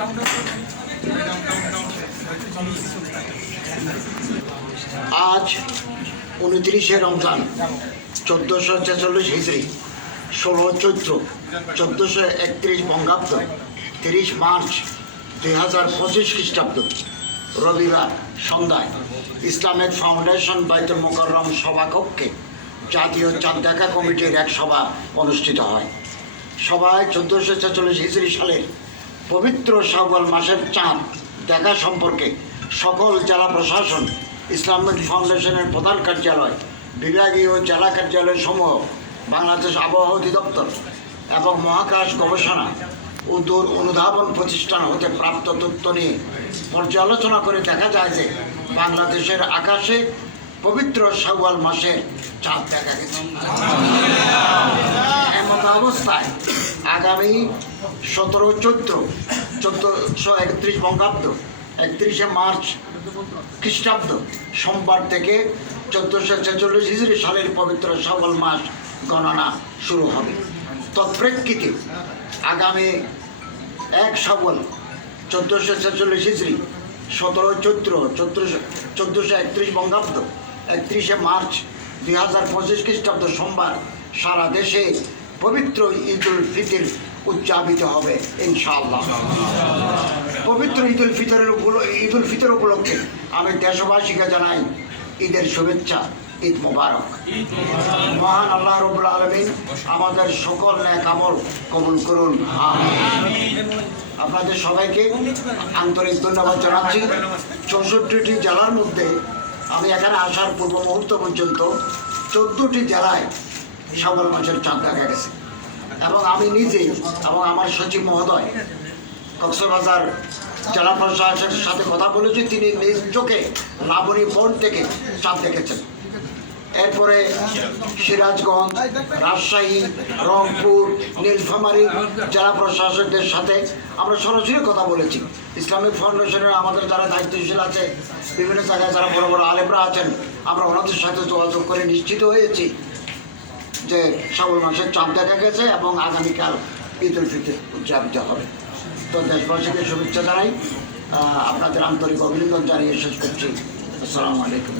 আজ 29শে রমজান 1446 হিজরি, 16 চৈত্র 1431 বঙ্গাব্দ, 30 মার্চ 2025 খ্রিস্টাব্দ, রবিবার সন্ধ্যায় ইসলামিক ফাউন্ডেশন বাইতুল মোকাররম সভাকক্ষে জাতীয় চাঁদ দেখা কমিটির এক সভা অনুষ্ঠিত হয়। সভায় 1446 হিজরি সালের পবিত্র শাওয়াল মাসের চাঁদ দেখা সম্পর্কে সকল জেলা প্রশাসন, ইসলামিক ফাউন্ডেশনের প্রধান কার্যালয়, বিভাগীয় জেলা কার্যালয় সমূহ, বাংলাদেশ আবহাওয়া অধিদপ্তর এবং মহাকাশ গবেষণা ও দূর অনুধাবন প্রতিষ্ঠান হতে প্রাপ্ত তথ্য নিয়ে পর্যালোচনা করে দেখা যায় যে বাংলাদেশের আকাশে পবিত্র শাওয়াল মাসের চাঁদ দেখা গেছে। এমত অবস্থায় আগামী 17 চৈত্র 1431 বঙ্গাব্দ, 31শে মার্চ খ্রিস্টাব্দ সোমবার থেকে 1446 হিজরি সালের পবিত্র শাওয়াল মাস গণনা শুরু হবে। তৎপ্রেক্ষিতে আগামী 1 শাওয়াল 1446 হিজরি, 17 চৈত্র 1431 বঙ্গাব্দ, 31শে মার্চ 2025 খ্রিস্টাব্দ সোমবার সারা দেশে পবিত্র ঈদুল ফিতর উদযাপিত হবে ইনশাআল্লাহ। পবিত্র ঈদুল ফিতর উপলক্ষে আমি দেশবাসীকে জানাই ঈদের শুভেচ্ছা, ঈদ মোবারক। মহান আল্লাহ রাব্বুল আলামিন আমাদের সকল নেক আমল কবুল করুন, আমিন। আপনাদের সবাইকে আন্তরিক ধন্যবাদ জানাচ্ছি। 64টি জেলার মধ্যে আমি এখানে আসার পূর্ব মুহূর্ত পর্যন্ত 14টি জেলায় শাওয়াল মাসের চাঁদ দেখা গেছে এবং আমি নিজে এবং আমার সচিব মহোদয় কক্সবাজার জেলা প্রশাসনের সাথে কথা বলেছি। তিনি নিজ চোখে লাবণী বন থেকে চাঁদ দেখেছেন। এরপরে সিরাজগঞ্জ, রাজশাহী, রংপুর, নীলফামারী জেলা প্রশাসকদের সাথে আমরা সরাসরি কথা বলেছি। ইসলামিক ফাউন্ডেশনের আমাদের যারা দায়িত্বশীল আছে, বিভিন্ন জায়গায় যারা বড় বড় আলেমরা আছেন, আমরা ওনাদের সাথে যোগাযোগ করে নিশ্চিত হয়েছি যে শাওয়াল মাসের চাঁদ দেখা গেছে এবং আগামীকাল ঈদুল ফিতর উদযাপিত হবে। তো দেশবাসীকে শুভেচ্ছা জানাই, আপনাদের আন্তরিক অভিনন্দন জানিয়ে শেষ করছি। আসসালামু আলাইকুম।